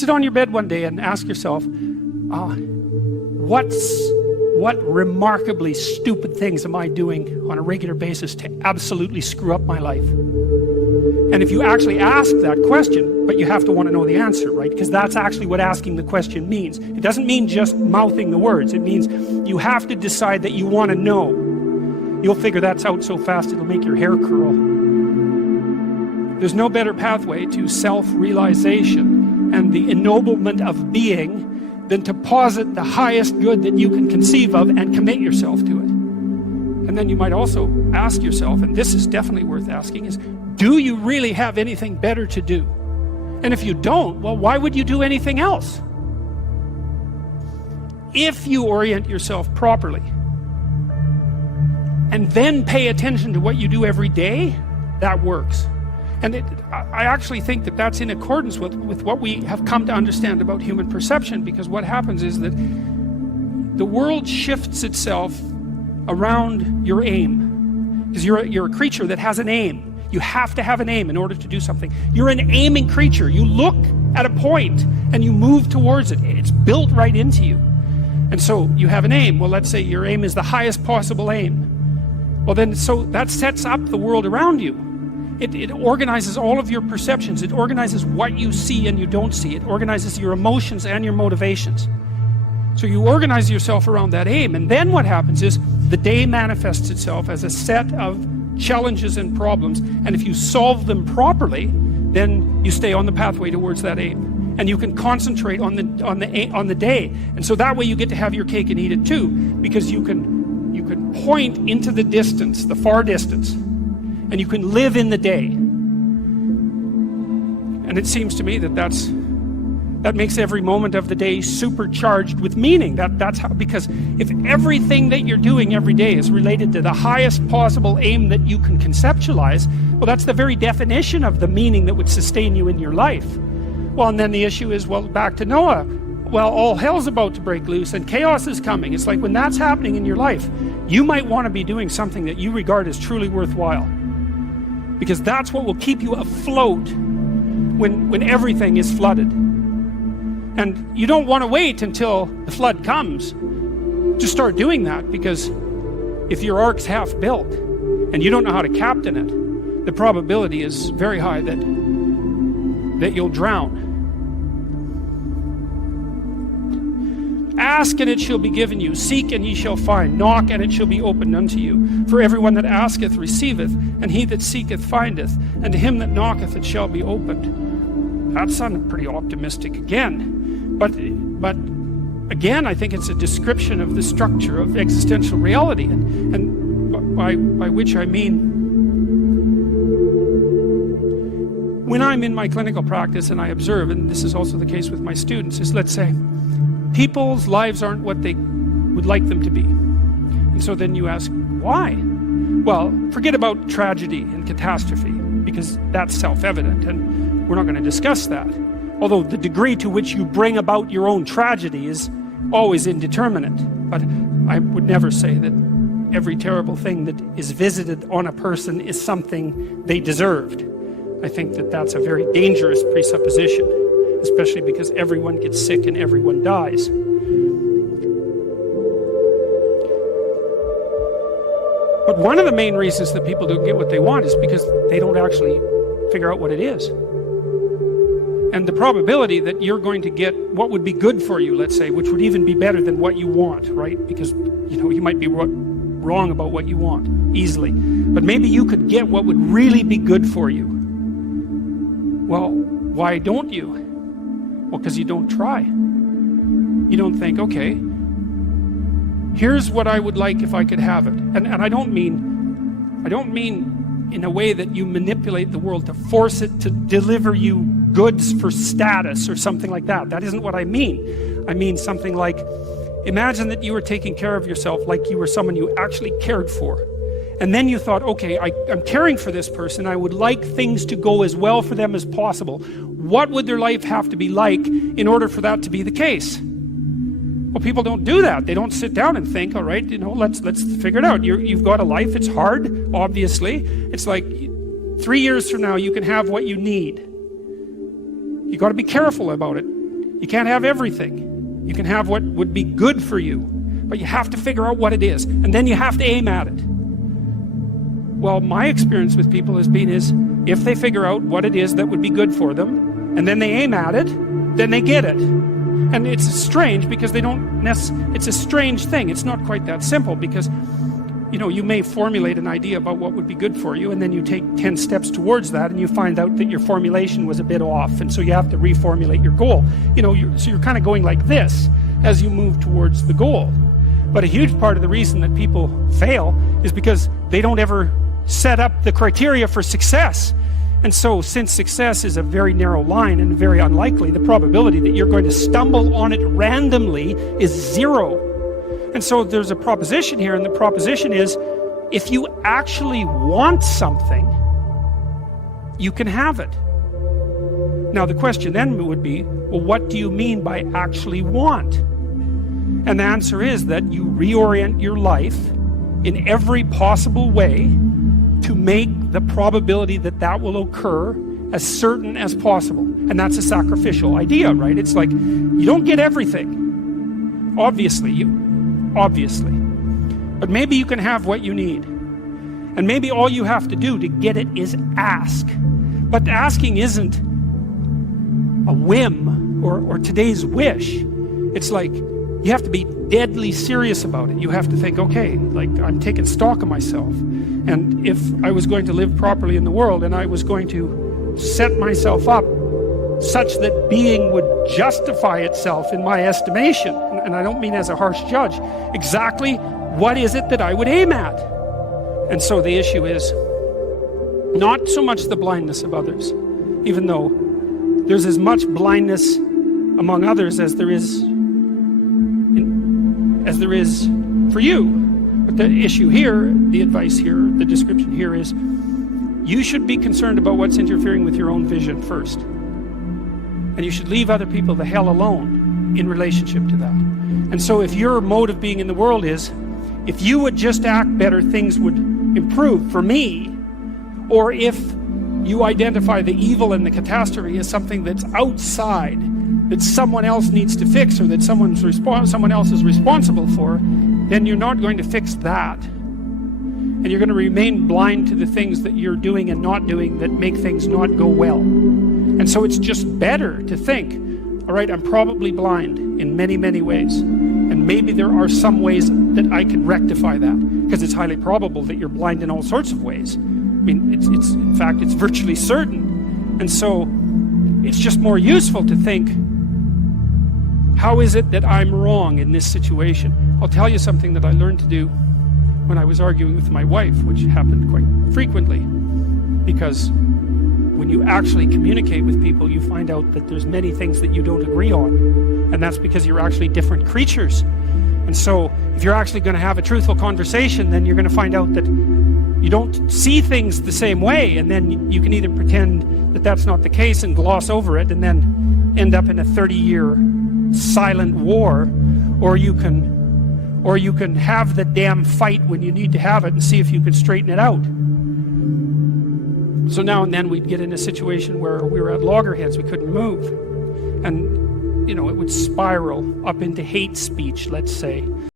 Sit on your bed one day and ask yourself, what remarkably stupid things am I doing on a regular basis to absolutely screw up my life? And if you actually ask that question, but you have to want to know the answer, right? Because that's actually what asking the question means. It doesn't mean just mouthing the words. It means you have to decide that you want to know. You'll figure that's out so fast it'll make your hair curl. There's no better pathway to self-realization and the ennoblement of being than to posit the highest good that you can conceive of and commit yourself to it. And then you might also ask yourself, and this is definitely worth asking, is do you really have anything better to do? And if you don't, well, why would you do anything else? If you orient yourself properly and then pay attention to what you do every day, that works. And I actually think that that's in accordance with what we have come to understand about human perception, because what happens is that the world shifts itself around your aim. Because you're a creature that has an aim. You have to have an aim in order to do something. You're an aiming creature. You look at a point and you move towards it. It's built right into you. And so you have an aim. Well, let's say your aim is the highest possible aim. Well then, so that sets up the world around you. It organizes all of your perceptions. It organizes what you see and you don't see. It organizes your emotions and your motivations. So you organize yourself around that aim, and then what happens is the day manifests itself as a set of challenges and problems, and if you solve them properly, then you stay on the pathway towards that aim, and you can concentrate on the day. And so that way you get to have your cake and eat it too, because you can point into the distance, the far distance, and you can live in the day. And it seems to me that makes every moment of the day supercharged with meaning. That's how, because if everything that you're doing every day is related to the highest possible aim that you can conceptualize, well, that's the very definition of the meaning that would sustain you in your life. Well, and then the issue is, well, back to Noah. Well, all hell's about to break loose and chaos is coming. It's like when that's happening in your life, you might want to be doing something that you regard as truly worthwhile. Because that's what will keep you afloat when everything is flooded. And you don't want to wait until the flood comes to start doing that, because if your ark's half built and you don't know how to captain it, the probability is very high that you'll drown. Ask and it shall be given you. Seek and ye shall find. Knock and it shall be opened unto you. For everyone that asketh receiveth, and he that seeketh findeth, and to him that knocketh it shall be opened. That sounded pretty optimistic again. But again, I think it's a description of the structure of existential reality, and by which I mean, when I'm in my clinical practice and I observe, and this is also the case with my students, is, let's say, people's lives aren't what they would like them to be. And so then you ask, why? Well, forget about tragedy and catastrophe, because that's self-evident, and we're not going to discuss that. Although the degree to which you bring about your own tragedy is always indeterminate. But I would never say that every terrible thing that is visited on a person is something they deserved. I think that that's a very dangerous presupposition, especially because everyone gets sick and everyone dies. But one of the main reasons that people don't get what they want is because they don't actually figure out what it is. And the probability that you're going to get what would be good for you, let's say, which would even be better than what you want, right? Because, you might be wrong about what you want easily. But maybe you could get what would really be good for you. Well, why don't you? Well, because you don't try. You don't think, okay, here's what I would like if I could have it. And I don't mean in a way that you manipulate the world to force it to deliver you goods for status or something like that. That isn't what I mean. I mean something like, imagine that you were taking care of yourself like you were someone you actually cared for. And then you thought, okay, I'm caring for this person. I would like things to go as well for them as possible. What would their life have to be like in order for that to be the case? Well, people don't do that. They don't sit down and think, all right, let's figure it out. You've got a life. It's hard, obviously. It's like 3 years from now, you can have what you need. You got to be careful about it. You can't have everything. You can have what would be good for you, but you have to figure out what it is, and then you have to aim at it. Well, my experience with people has been if they figure out what it is that would be good for them, and then they aim at it, then they get it. And it's strange because it's a strange thing. It's not quite that simple because, you may formulate an idea about what would be good for you, and then you take 10 steps towards that, and you find out that your formulation was a bit off, and so you have to reformulate your goal. So you're kind of going like this as you move towards the goal. But a huge part of the reason that people fail is because they don't ever set up the criteria for success. And so, since success is a very narrow line and very unlikely, the probability that you're going to stumble on it randomly is 0. And so there's a proposition here, and the proposition is, if you actually want something, you can have it. Now the question then would be, well, what do you mean by actually want? And the answer is that you reorient your life in every possible way to make the probability that that will occur as certain as possible. And that's a sacrificial idea, right? It's like, you don't get everything. Obviously. But maybe you can have what you need. And maybe all you have to do to get it is ask. But asking isn't a whim or today's wish. It's like, you have to be deadly serious about it. You have to think, okay, like, I'm taking stock of myself. And if I was going to live properly in the world, and I was going to set myself up such that being would justify itself in my estimation, and I don't mean as a harsh judge, exactly what is it that I would aim at? And so the issue is not so much the blindness of others, even though there's as much blindness among others as there is for you. But the issue here, the advice here, the description here is, you should be concerned about what's interfering with your own vision first. And you should leave other people the hell alone in relationship to that. And so if your mode of being in the world is, if you would just act better, things would improve for me, or if you identify the evil and the catastrophe as something that's outside, that someone else needs to fix, or that someone else is responsible for, then you're not going to fix that. And you're going to remain blind to the things that you're doing and not doing that make things not go well. And so it's just better to think, all right, I'm probably blind in many, many ways. And maybe there are some ways that I could rectify that, because it's highly probable that you're blind in all sorts of ways. I mean, in fact, it's virtually certain. And so it's just more useful to think, how is it that I'm wrong in this situation? I'll tell you something that I learned to do when I was arguing with my wife, which happened quite frequently, because when you actually communicate with people, you find out that there's many things that you don't agree on, and that's because you're actually different creatures. And so if you're actually going to have a truthful conversation, then you're going to find out that you don't see things the same way, and then you can either pretend that that's not the case and gloss over it and then end up in a 30-year silent war, or you can have the damn fight when you need to have it and see if you can straighten it out. So now and then we'd get in a situation where we were at loggerheads, we couldn't move, and it would spiral up into hate speech, let's say.